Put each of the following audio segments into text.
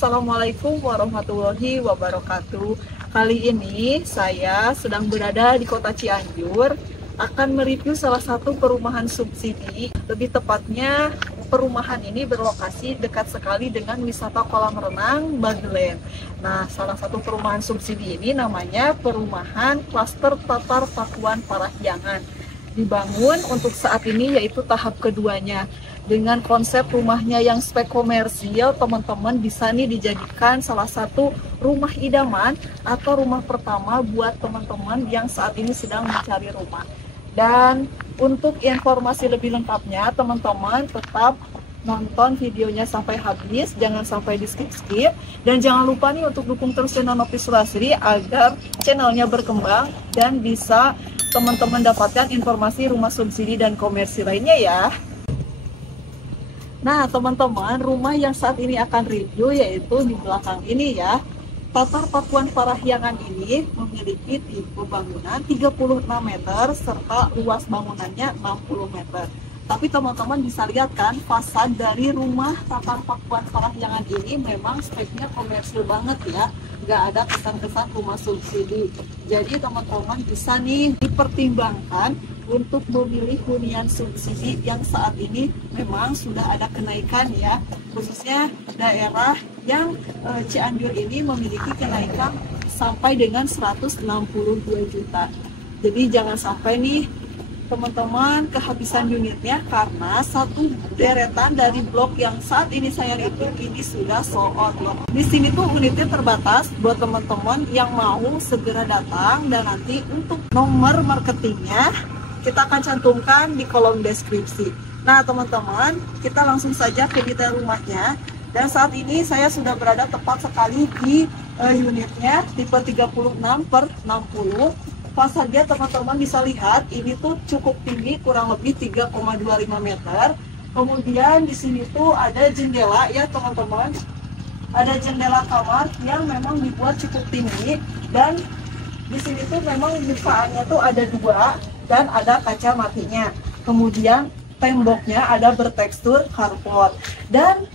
Assalamualaikum warahmatullahi wabarakatuh. Kali ini saya sedang berada di kota Cianjur, akan mereview salah satu perumahan subsidi. Lebih tepatnya, perumahan ini berlokasi dekat sekali dengan wisata kolam renang Bagelen. Nah, salah satu perumahan subsidi ini namanya Perumahan Klaster Tatar Pakuan Parahyangan. Dibangun untuk saat ini yaitu tahap keduanya. Dengan konsep rumahnya yang spek komersial, teman-teman bisa nih dijadikan salah satu rumah idaman atau rumah pertama buat teman-teman yang saat ini sedang mencari rumah. Dan untuk informasi lebih lengkapnya, teman-teman tetap nonton videonya sampai habis, jangan sampai di skip-skip. Dan jangan lupa nih untuk dukung terus channel Novi Surasri agar channelnya berkembang dan bisa teman-teman dapatkan informasi rumah subsidi dan komersil lainnya ya. Nah teman-teman, rumah yang saat ini akan review yaitu di belakang ini ya. Tatar Pakuan Parahyangan ini memiliki tipe bangunan 36 meter serta luas bangunannya 60 meter. Tapi teman-teman bisa lihat kan, fasad dari rumah Tatar Pakuan Parahyangan ini memang speknya komersil banget ya. Nggak ada kesan-kesan rumah subsidi. Jadi teman-teman bisa nih dipertimbangkan untuk memilih hunian subsidi yang saat ini memang sudah ada kenaikan ya. Khususnya daerah yang Cianjur ini memiliki kenaikan sampai dengan 162 juta. Jadi jangan sampai nih teman-teman kehabisan unitnya karena satu deretan dari blok yang saat ini saya review ini sudah sold out loh. Di sini tuh unitnya terbatas buat teman-teman yang mau segera datang, dan nanti untuk nomor marketingnya kita akan cantumkan di kolom deskripsi. Nah teman-teman, kita langsung saja ke detail rumahnya. Dan saat ini saya sudah berada tepat sekali di unitnya tipe 36/60. Fasadnya teman-teman bisa lihat ini tuh cukup tinggi, kurang lebih 3,25 meter. Kemudian di sini tuh ada jendela ya teman-teman. Ada jendela kamar yang memang dibuat cukup tinggi, dan di sini tuh memang bukaannya tuh ada dua dan ada kaca matinya. Kemudian temboknya ada bertekstur carport, dan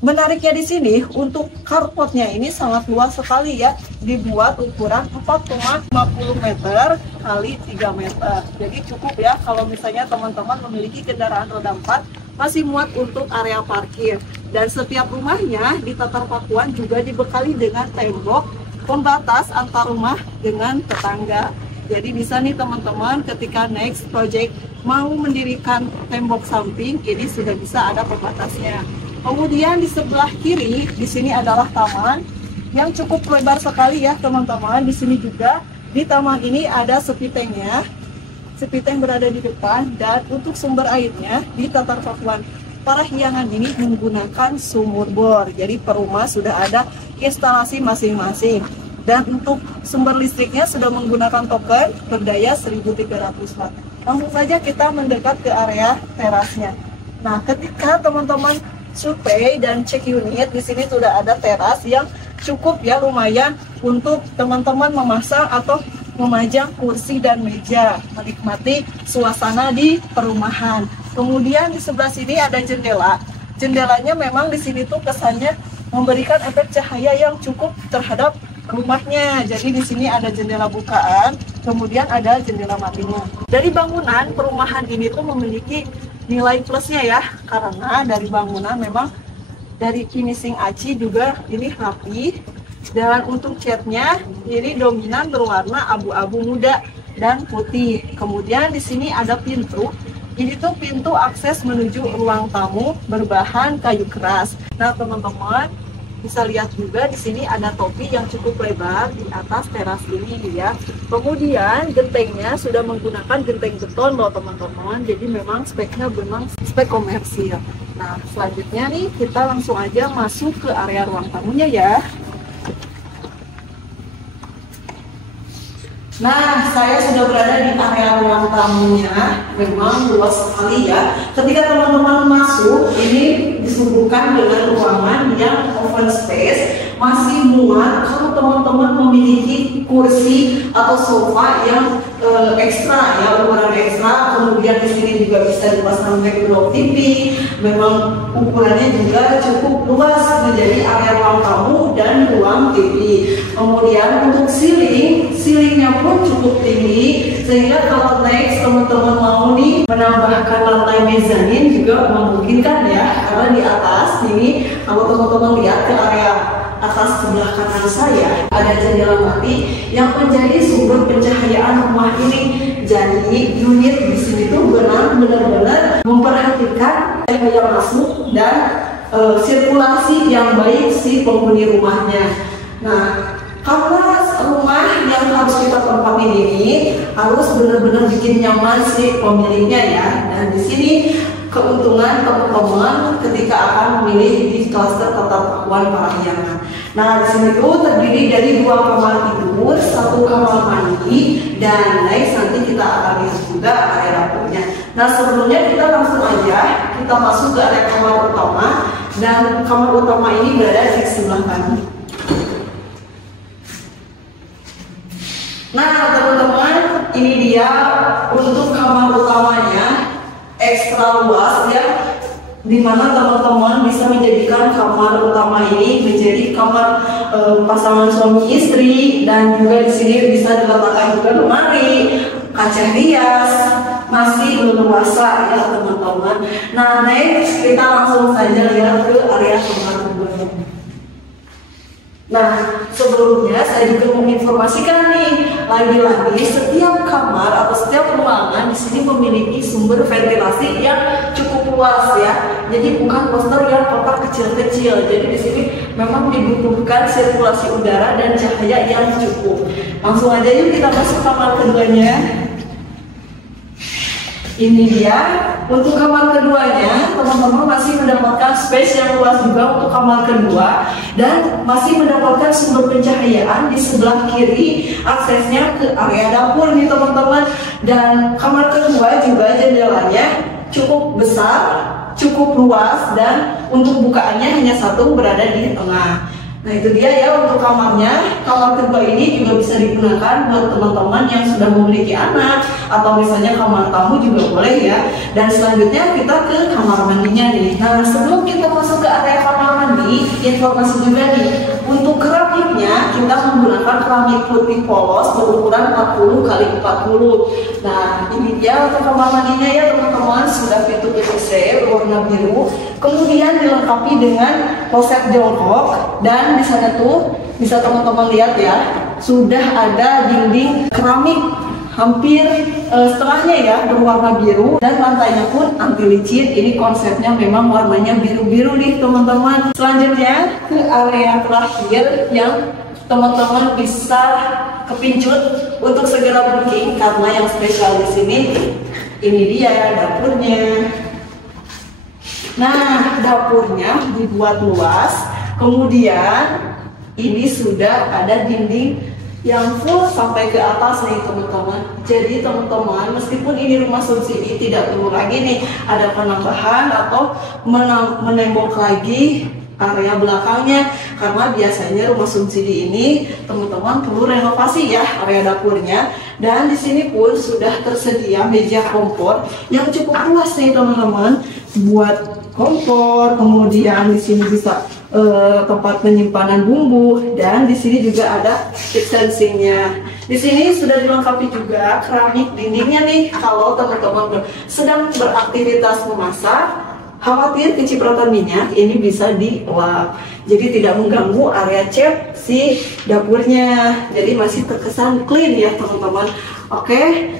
menariknya di sini untuk carportnya ini sangat luas sekali ya, dibuat ukuran 4,50 meter kali 3 meter. Jadi cukup ya kalau misalnya teman-teman memiliki kendaraan roda 4 masih muat untuk area parkir. Dan setiap rumahnya di Tatar Pakuan juga dibekali dengan tembok pembatas antar rumah dengan tetangga. Jadi bisa nih teman-teman ketika next project mau mendirikan tembok samping, ini sudah bisa ada pembatasnya. Kemudian di sebelah kiri di sini adalah taman yang cukup lebar sekali ya teman-teman. Di sini juga di taman ini ada sepitengnya. Sepiteng berada di depan, dan untuk sumber airnya di Tatar Pakuan Parahyangan ini menggunakan sumur bor. Jadi per rumah sudah ada instalasi masing-masing. Dan untuk sumber listriknya sudah menggunakan token berdaya 1300 watt. Langsung saja kita mendekat ke area terasnya. Nah, ketika teman-teman survei dan cek unit, di sini sudah ada teras yang cukup ya, lumayan untuk teman-teman memasang atau memajang kursi dan meja, menikmati suasana di perumahan. Kemudian di sebelah sini ada jendela. Jendelanya memang di sini tuh kesannya memberikan efek cahaya yang cukup terhadap rumahnya. Jadi di sini ada jendela bukaan, kemudian ada jendela matinya. Dari bangunan perumahan ini tuh memiliki nilai plusnya ya, karena dari bangunan memang dari finishing aci juga ini rapi, dan untuk catnya ini dominan berwarna abu-abu muda dan putih. Kemudian di sini ada pintu, ini tuh pintu akses menuju ruang tamu berbahan kayu keras. Nah teman-teman bisa lihat juga di sini ada topi yang cukup lebar di atas teras ini ya. Kemudian gentengnya sudah menggunakan genteng beton loh teman-teman. Jadi memang speknya memang spek komersil. Nah selanjutnya nih kita langsung aja masuk ke area ruang tamunya ya. Nah, saya sudah berada di area ruang tamunya. Memang luas sekali ya. Ketika teman-teman masuk, ini disuguhkan dengan ruangan yang open space, masih muat kalau teman-teman memiliki kursi atau sofa yang ekstra ya, ukuran ekstra. Kemudian di sini juga bisa dipasang backdrop TV. Memang ukurannya juga cukup luas, menjadi area ruang tamu dan ruang TV. Kemudian untuk ceilingnya pun cukup tinggi, sehingga kalau next teman-teman mau nih menambahkan lantai mezanin juga memungkinkan ya, karena di atas ini kalau teman-teman lihat ke area atas sebelah kanan saya ada jendela mati yang menjadi sumber pencahayaan rumah ini. Jadi unit di sini tuh benar-benar memperhatikan cahaya masuk dan sirkulasi yang baik si penghuni rumahnya. Nah, karena rumah yang harus kita tempatin ini harus benar-benar bikin nyaman si pemiliknya ya. Dan di sini keuntungan teman-teman ketika akan memilih di klaster tata pakuan Parahyangan. Nah, di sini tuh terdiri dari 2 kamar tidur, 1 kamar mandi, dan next nanti kita akan lihat juga area dapurnya. Nah, sebelumnya kita langsung aja kita masuk ke area kamar utama, dan kamar utama ini berada di sebelah kanan. Nah, teman-teman, ini dia untuk kamar utamanya, ekstra luas ya, dimana teman-teman bisa menjadikan kamar utama ini menjadi kamar pasangan suami istri, dan juga di sini bisa diletakkan juga lemari, kaca hias, masih leluasa ya teman-teman. Nah, next kita langsung saja lihat ke area kamar keduanya. Nah, sebelumnya saya juga menginformasikan nih, lagi-lagi setiap kamar atau setiap ruangan di sini memiliki sumber ventilasi yang cukup luas ya. Jadi bukan poster yang kotak kecil-kecil. Jadi di sini memang dibutuhkan sirkulasi udara dan cahaya yang cukup. Langsung aja yuk kita masuk kamar keduanya. Ini dia untuk kamar keduanya, teman-teman masih mendapatkan space yang luas juga untuk kamar kedua, dan masih mendapatkan sumber pencahayaan di sebelah kiri, aksesnya ke area dapur nih teman-teman. Dan kamar kedua juga jendelanya cukup besar, cukup luas, dan untuk bukaannya hanya satu berada di tengah. Nah, itu dia ya untuk kamarnya. Kamar kedua ini juga bisa digunakan buat teman-teman yang sudah memiliki anak, atau misalnya kamar tamu juga boleh ya. Dan selanjutnya kita ke kamar mandinya nih. Nah, sebelum kita masuk ke area kamar mandi, informasi juga nih, untuk keramiknya kita menggunakan keramik putih polos berukuran 40 x 40. Nah, ini dia untuk kamar mandinya ya teman-teman, sudah pintu PVC warna biru, kemudian dilengkapi dengan kloset jongkok, dan di sana tuh bisa teman-teman lihat ya, sudah ada dinding keramik hampir setengahnya ya berwarna biru, dan lantainya pun anti licin. Ini konsepnya memang warnanya biru-biru nih teman-teman. Selanjutnya ke area terakhir yang teman-teman bisa kepincut untuk segera booking, karena yang spesial di sini ini dia dapurnya. Nah, dapurnya dibuat luas, kemudian ini sudah ada dinding yang full sampai ke atas nih teman-teman. Jadi teman-teman, meskipun ini rumah subsidi, tidak perlu lagi nih ada penambahan atau menembok lagi area belakangnya, karena biasanya rumah subsidi ini teman-teman perlu renovasi ya area dapurnya. Dan di sini pun sudah tersedia meja kompor yang cukup luas nih teman-teman, buat kompor. Kemudian di sini bisa tempat penyimpanan bumbu, dan di sini juga ada kitchen sinknya. Di sini sudah dilengkapi juga keramik dindingnya nih. Kalau teman-teman sedang beraktivitas memasak, khawatir kecipratan minyak, ini bisa dilap, jadi tidak mengganggu area cat si dapurnya, jadi masih terkesan clean ya teman-teman. Oke,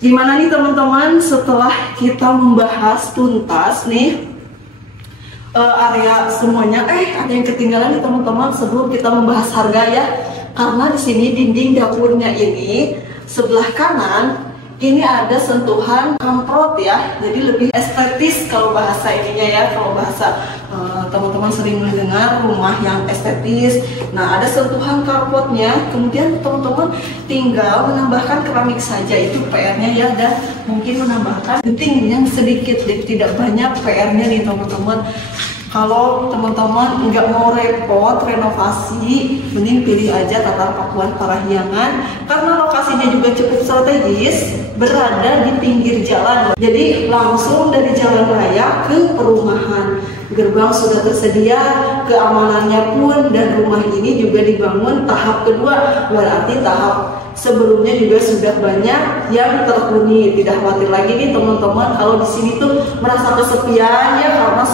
gimana nih teman-teman setelah kita membahas tuntas nih area semuanya? Ada yang ketinggalan nih teman-teman sebelum kita membahas harga ya, karena di sini dinding dapurnya ini sebelah kanan Ini ada sentuhan kamprot ya, jadi lebih estetis kalau bahasa ininya ya, kalau bahasa teman-teman sering mendengar rumah yang estetis. Nah, ada sentuhan karpotnya, kemudian teman-teman tinggal menambahkan keramik saja, itu PR-nya ya, dan mungkin menambahkan genting yang sedikit, jadi tidak banyak PR-nya nih teman-teman. Kalau teman-teman nggak mau repot renovasi, mending pilih aja Tatar Pakuan Parahyangan karena lokasinya juga cukup strategis, berada di pinggir jalan. Jadi langsung dari jalan raya ke perumahan. Gerbang sudah tersedia, keamanannya pun, dan rumah ini juga dibangun tahap kedua, berarti tahap sebelumnya juga sudah banyak yang terhuni. Tidak khawatir lagi nih teman-teman kalau di sini tuh merasa kesepian ya, karena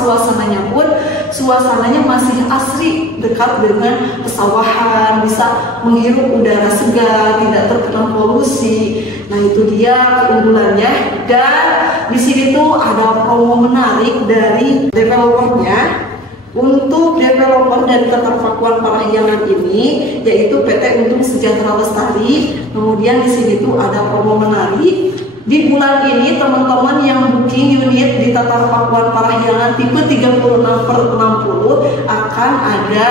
suasananya masih asri, dekat dengan pesawahan, bisa menghirup udara segar, tidak terkena polusi. Nah, itu dia keunggulannya. Dan di sini tuh ada promo menarik dari developernya. Untuk developer dari Tatar Pakuan Parahyangan ini, yaitu PT Untung Sejahtera Lestari. Kemudian di sini tuh ada promo menarik. Di bulan ini teman-teman yang booking unit di Tatar Pakuan Parahyangan tipe 36/60 akan ada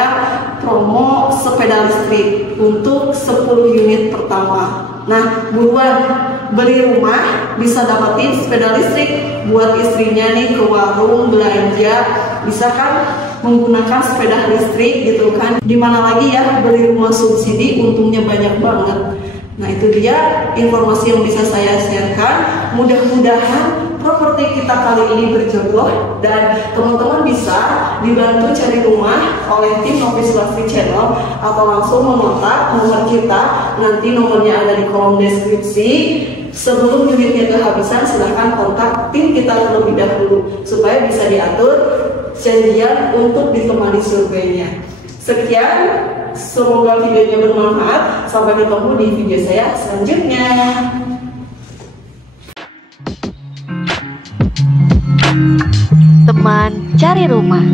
promo sepeda listrik untuk 10 unit pertama. Nah, buruan beli rumah bisa dapetin sepeda listrik buat istrinya nih ke warung belanja, bisa kan menggunakan sepeda listrik gitu kan. Dimana lagi ya beli rumah subsidi, untungnya banyak banget. Nah, itu dia informasi yang bisa saya sharekan. Mudah-mudahan properti kita kali ini berjodoh dan teman-teman bisa dibantu cari rumah oleh tim Novis Lastri Channel atau langsung mengontak nomor kita, nanti nomornya ada di kolom deskripsi. Sebelum unitnya kehabisan, silahkan kontak tim kita terlebih dahulu supaya bisa diatur janjian untuk ditemani surveinya. Sekian, semoga videonya bermanfaat. Sampai ketemu di video saya selanjutnya. Teman cari rumah.